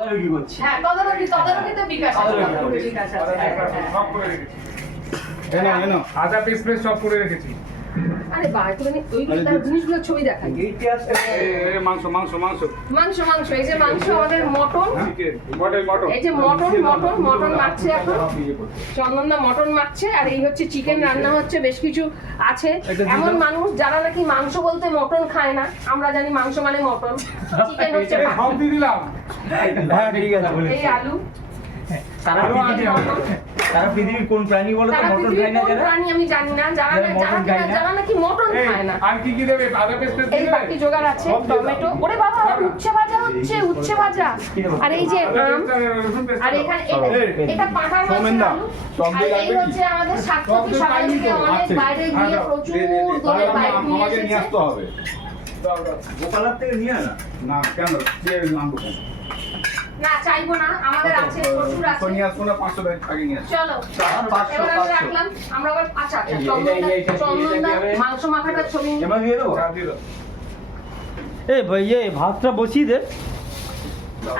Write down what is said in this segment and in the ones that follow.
তদারকি করছি। হ্যাঁ, তদারকি তো বিকাশ আছে, সব করে রেখেছি। এনো আদা পেস্ট সব করে রেখেছি। আরে বাহ, একটুখানি ওইগুলো তার জিনিসগুলোর ছবি দেখাই। এই মাংস মাংস মাংস মাংস, এই যে মাংস, আমাদের মটন, চিকেন মটন এই যে মটন মাখছে এখন চন্দনদা, মটন মাখছে। আর এই হচ্ছে চিকেন রান্না হচ্ছে, বেশ কিছু আছে এমন মানুষ যারা নাকি মাংস বলতে মটন খায় না। আমরা জানি মাংস মানে মটন, চিকেন হচ্ছে সব দিয়ে দিলাম। হ্যাঁ ঠিক আছে বলে। এই আলু। তারা পৃথিবীর কোন প্রাণী বলো তো তারা মটন পৃথিবীর খায় না কোন যারা? প্রাণী আমি জানি না, যারা নাকি মটন এই, খায় না। আর কি কি দেবে? আদা পেস্ট এই দিবে? বাকি জোগাড় আছে, টমেটো। ওরে বাবা, উচ্ছে ভাজা হচ্ছে, উচ্ছে ভাজা। আর এই যে আম, আর এখানে এটা পাটা মাছের আলু। আর এই হচ্ছে আমাদের সাতপতি, সকাল থেকে অনেক বাইরে গিয়ে প্রচুর দোলে বাইক নিয়ে এসেছে। হবে গোপালার থেকে নিয়ে না। না কেন কে নামবো কেন? না চাইবো না, আমাদের আছে, প্রচুর আছে। নিয়ে আসবো না, 500 টাকা আগে নিয়ে আসবো। চলো 500, এবার আমি 500 রাখলাম, আমরা আবার আচ্ছা এই- চন্দনদা এই- মাংস মাখাটা ছবি এমন দিয়ে দেবো। চা দিয়ে দাও। এই ভাই এই ভাতটা বসিয়ে দে।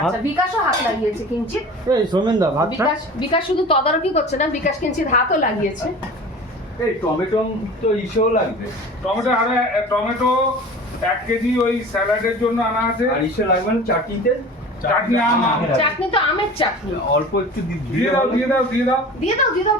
আচ্ছা, বিকাশও হাত লাগিয়েছে কিঞ্চিত। এই সোমেনদা ভাতটা বিকাশ শুধু তদারকি করছে না, বিকাশ কিঞ্চিত হাতও লাগিয়েছে। এই টমেটো তো ইসেও লাগবে। টমেটো 1 কেজি ওই স্যালাডের জন্য আনা আছে। আর ইসে লাগবে না চাটনিতে। চাটনি আম। চাটনি তো আমের চাটনি। অল্প একটু দিয়ে দাও। দিয়ে দাও